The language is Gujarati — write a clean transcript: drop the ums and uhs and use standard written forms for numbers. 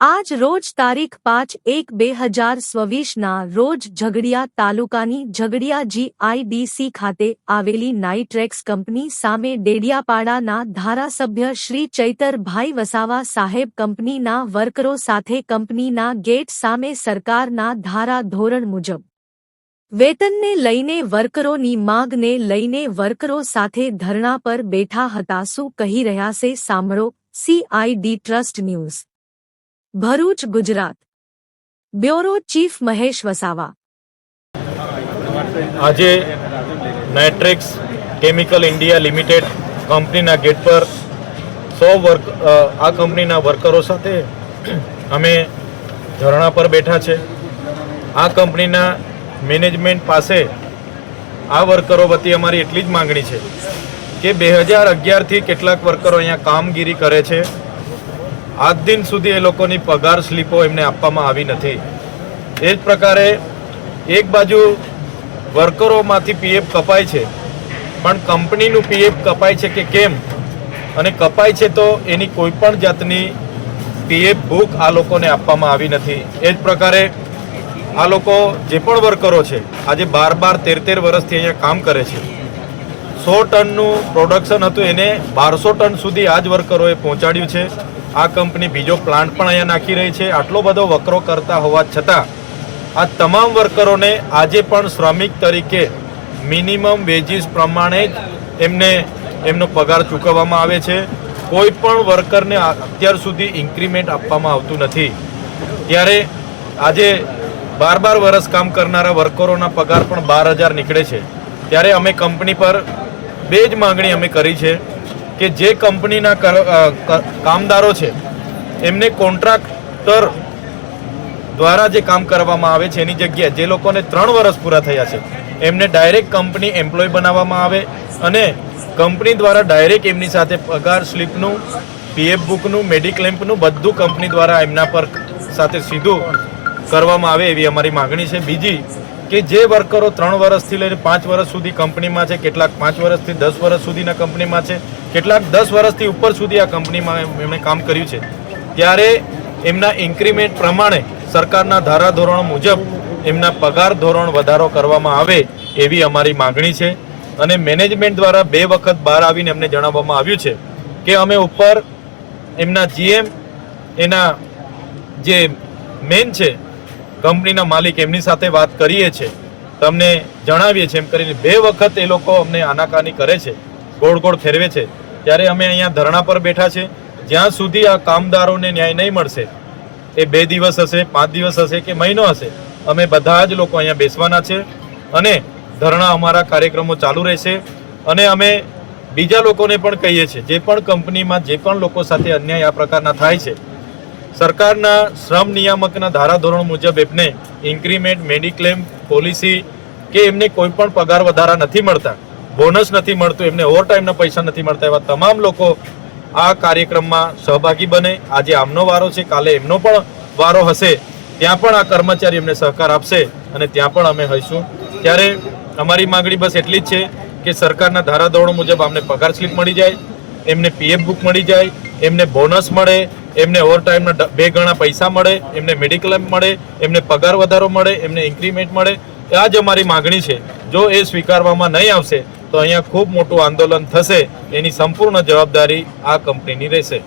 આજ રોજ તારીખ 5/1/2024 ના રોજ ઝઘડિયા તાલુકાની ઝઘડિયા GIDC ખાતે આવેલી નાઇટ્રેક્સ કંપની સામે ડેડિયાપાડાના ધારાસભ્ય શ્રી ચૈતરભાઈ વસાવા સાહેબ કંપનીના વર્કરો સાથે કંપનીના ગેટ સામે સરકારના ધારા ધોરણ મુજબ વેતનને લઈને વર્કરોની માંગને લઈને વર્કરો સાથે ધરણા પર બેઠા હતા। શું કહી રહ્યા છે સાંભળો। CID trust news Bharuch Gujarat. Bureau chief Mahesh Vasava. આજે નાઇટ્રેક્સ કેમિકલ ઇન્ડિયા લિમિટેડ કંપનીના ગેટ પર 100 આ કંપનીના વર્કરો સાથે અમે ધરણા પર બેઠા છે। આ કંપનીના મેનેજમેન્ટ પાસે આ વર્કરો વતી અમારી એટલી જ માંગણી છે કે 2011થી કેટલાક વર્કરો અહીંયા કામગીરી કરે છે, આજ દિન સુધી એ લોકોની પગાર સ્લીપો એમને આપવામાં આવી નથી। એ જ પ્રકારે એક બાજુ વર્કરોમાંથી PF કપાય છે, પણ કંપનીનું PF કપાય છે કે કેમ, અને કપાય છે તો એની કોઈ પણ જાતની PF બુક આ લોકોને આપવામાં આવી નથી। એ જ પ્રકારે આ લોકો જે પણ વર્કરો છે આજે 12-13 વર્ષથી અહીંયા કામ કરે છે। 100 ટનનું પ્રોડક્શન હતું એને 1200 ટન સુધી આ જ વર્કરોએ પહોંચાડ્યું છે। આ કંપની બીજો પ્લાન્ટ પણ અહીંયા નાખી રહી છે। આટલો બધો વકરો કરતા હોવા છતાં આ તમામ વર્કરોને આજે પણ શ્રમિક તરીકે મિનિમમ વેજીસ પ્રમાણે જ એમનો પગાર ચૂકવવામાં આવે છે। કોઈ પણ વર્કરને અત્યાર સુધી ઇન્ક્રીમેન્ટ આપવામાં આવતું નથી। ત્યારે આજે 12 વર્ષ કામ કરનારા વર્કરોના પગાર પણ 12,000 નીકળે છે। ત્યારે અમે કંપની પર બે જ માંગણી અમે કરી છે કે જે કંપનીના કામદારો છે એમને કોન્ટ્રાક્ટર દ્વારા જે કામ કરવામાં આવે છે એની જગ્યાએ જે લોકોને 3 વર્ષ પૂરા થયા છે એમને ડાયરેક્ટ કંપની એમ્પ્લોય બનાવવામાં આવે અને કંપની દ્વારા ડાયરેક્ટ એમની સાથે પગાર સ્લીપનું, PF બુકનું, મેડિક્લેમ્પનું બધું કંપની દ્વારા એમના પર સાથે સીધું કરવામાં આવે એવી અમારી માંગણી છે। બીજી કે જે વર્કરો 3 વર્ષથી લઈને 5 વર્ષ સુધી કંપનીમાં છે, કેટલાક 5 વર્ષથી 10 વર્ષ સુધીના કંપનીમાં છે, કેટલાક 10 વર્ષથી ઉપર સુધી આ કંપનીમાં એમણે કામ કર્યું છે, ત્યારે એમના ઇન્ક્રીમેન્ટ પ્રમાણે સરકારના ધારાધોરણો મુજબ એમના પગાર ધોરણ વધારો કરવામાં આવે એવી અમારી માંગણી છે। અને મેનેજમેન્ટ દ્વારા 2 વખત બહાર આવીને એમને જણાવવામાં આવ્યું છે કે અમે ઉપર એમના GM એના જે મેન છે કંપનીના માલિક એમની સાથે વાત કરીએ છીએ, તમને જણાવીએ છીએ એમ કરીને 2 વખત એ લોકો અમને આનાકાની કરે છે, ગોળ ગોળ ફેરવે છે। ત્યારે અમે અહીંયા ધરણા પર બેઠા છે। જ્યાં સુધી આ કામદારોને ન્યાય નહીં મળશે, એ 2 દિવસ હશે, 5 દિવસ હશે કે મહિનો હશે, અમે બધા જ લોકો અહીંયા બેસવાના છે અને ધરણા અમારા કાર્યક્રમો ચાલુ રહેશે। અને અમે બીજા લોકોને પણ કહીએ છીએ જે પણ કંપનીમાં જે પણ લોકો સાથે અન્યાય આ પ્રકારના થાય છે, સરકારના શ્રમ નિયામકના ધારાધોરણ મુજબ એમને ઇન્ક્રીમેન્ટ, મેડિક્લેમ પોલિસી કે એમને કોઈ પણ પગાર વધારા નથી મળતા, બોનસ નથી મળતું, એમને ઓવરટાઈમના પૈસા નથી મળતા, એવા તમામ લોકો આ કાર્યક્રમમાં સહભાગી બને। આજે આમનો વારો છે, કાલે એમનો પણ વારો હશે, ત્યાં પણ આ કર્મચારી એમને સહકાર આપશે અને ત્યાં પણ અમે હોઈશું। ત્યારે અમારી માંગણી બસ એટલી જ છે કે સરકારના ધારાધોરણો મુજબ અમને પગાર સ્લીપ મળી જાય, એમને PF બુક મળી જાય, એમને બોનસ મળે, એમને ઓવરટાઈમના 2 ગણા પૈસા મળે, એમને મેડિક્લેમ મળે, એમને પગાર વધારો મળે, એમને ઇન્ક્રીમેન્ટ મળે। આ જ અમારી માંગણી છે। જો એ સ્વીકારવામાં નહીં આવશે તો અહીંયા ખૂબ મોટું આંદોલન થશે, એની સંપૂર્ણ જવાબદારી આ કંપનીની રહેશે।